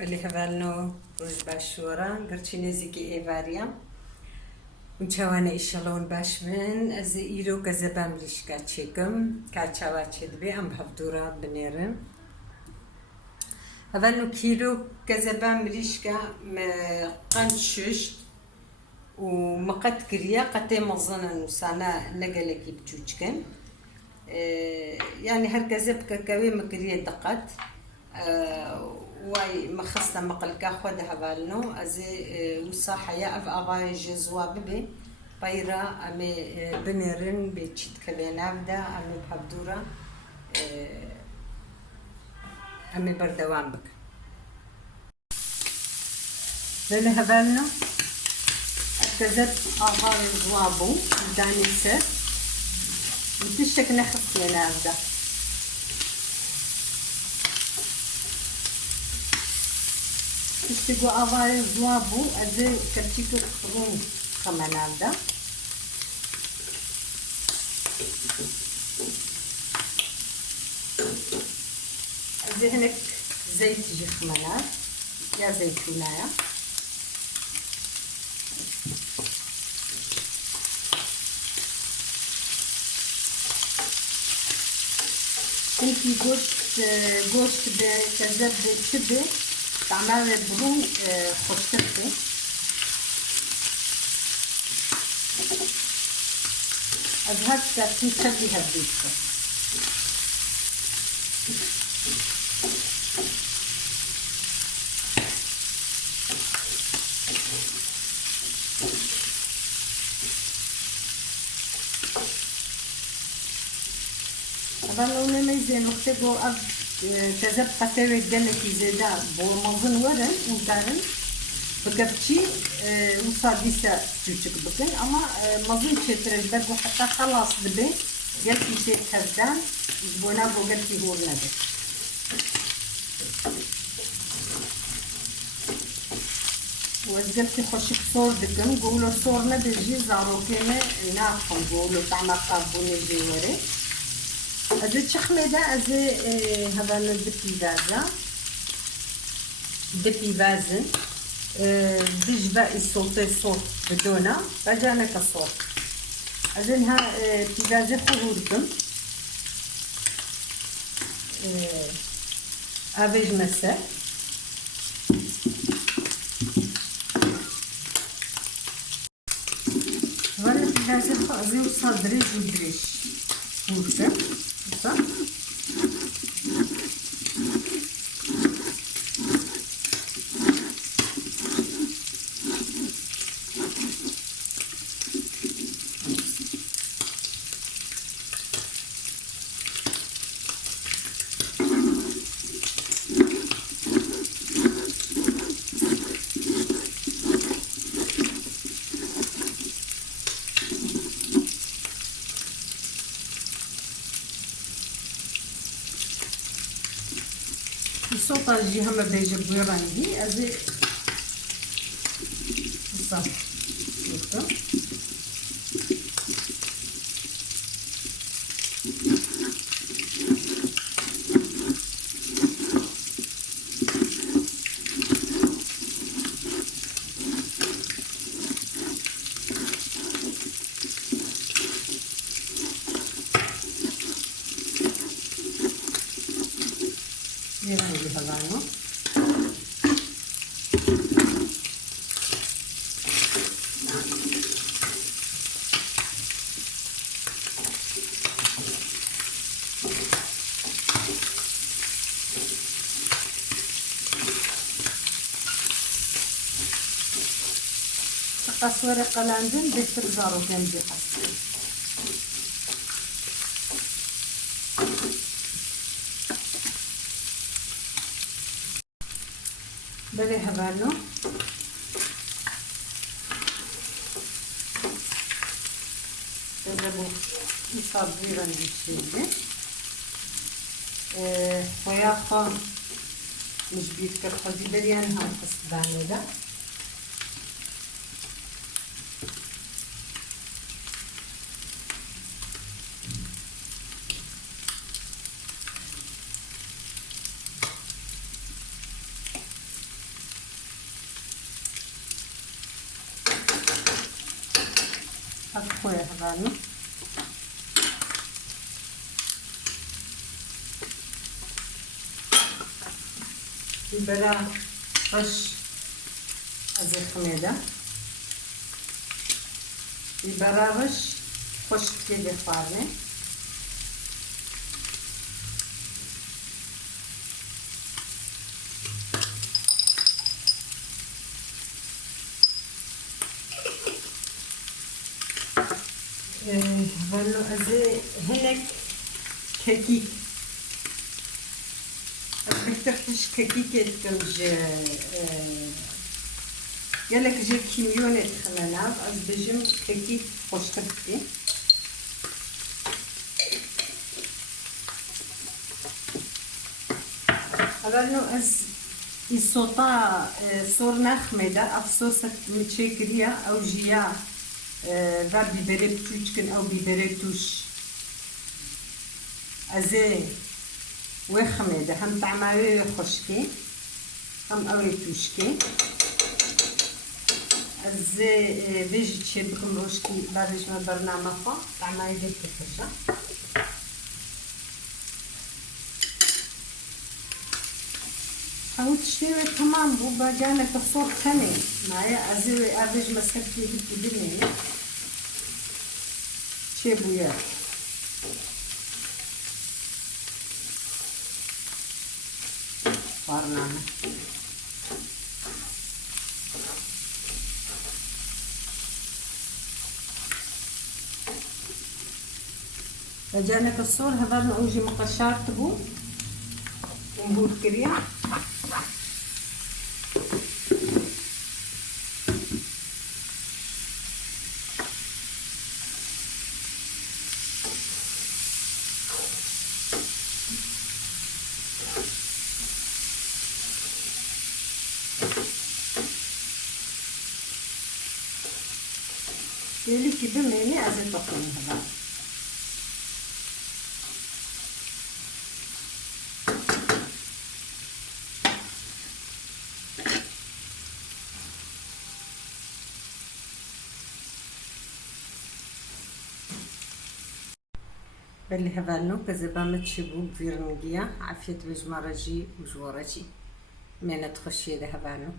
اللي هبالنو روز باشورا قرتشي نزيكي إيفاريا ونشاوانا إشالون باش من أزي إيرو كزبام ليش كاتشيكم كاتشاواتشي دبي أم بحفدورا بنيرن هبالنو كيلو كزبام ليش قنشش ومقت كريا قتي مظنا نسانا نقلكي بتوشكن يعني هركزب كاكاوي مكريا دقت واي مخصنا مقلكا خودها بالنو ازي وصاحة يا اف اغاي جزوا ببي بايرا امي بنرن بيتشت كبينا بدا امي بحبدورا امي بردوان بك للي هبالنو اكتزت اغاي زوابو داني سر وتشتك نخص ينا بدا تشتكو أغاية زوابو أزي كرتيكو خرون كمان هذا أزي هناك زيت جي خمانات يا زيتونايا انتي قوشت كذب تبي تعمل بدون خشتفي أذهب كاتي تبي هبيتك طبعا لو لما يزين وقتكو كذب قتاوي قالك زيدا بومنظن ورن وكارن بكفتشي وصاديسة تشوشك بكن أما مظن تشترج بدو حتى خلاص دبي قالكي شيء كردان زبونا بو قالكي هو نبي وقالكي خوشك صور دكن قولو صور نبي جي زارو كيما ناقم قولو طعما قابوني جي وري أزي تشخميدا أزي هذا دبي فازن دجبا يصوتي صوت بدونا رجعنا كصوت أزينها بيفازي خروجكم أبيج مسا ولا بيفازي خازي وصدريش ودريش ورسم صح الصوت الجي هم بيجيبوا يرانجي أزي بالضبط شفتوا يرانجي هذانو قصوري قلاندن بيتر زارو جنبي حس بلي هبالو تجربوا يصابيرا نشيلي وياخا مش بيتكر خذي بريان هاي قصداني ده خويا هذا البرا باش ازي خميدة البرا باش خوش كيدي فارني هلو ازي هناك كيكيك بتفتش كيكيك تكمج يالك جي كيميونة خمانات از بجم كيكيك خوش تبكي هلو از الصوتا صورنا خميدة افسوسك متشكرية او جيا و بیبره بچوچ کن او بیبره توش ازه وخمده هم طعمه خوشکی هم اوی توشکی ازه ویجی چه بکم روشکی بعدش ما برنامه خوا طعمه دید کفشه او تشتري تمام وباقي تصور ثاني معايا ازي افيج مسكتي بدي شي بويا برنامج جانا كسور هذا نوجي مقشار تبو ونقول كريا يلي كيبه ميني ازي تقوم هذا باللي هبالنو كذا متشبو بفيرنجيا عافية بجمرجي وجورجي مينة تخشي ذهبانو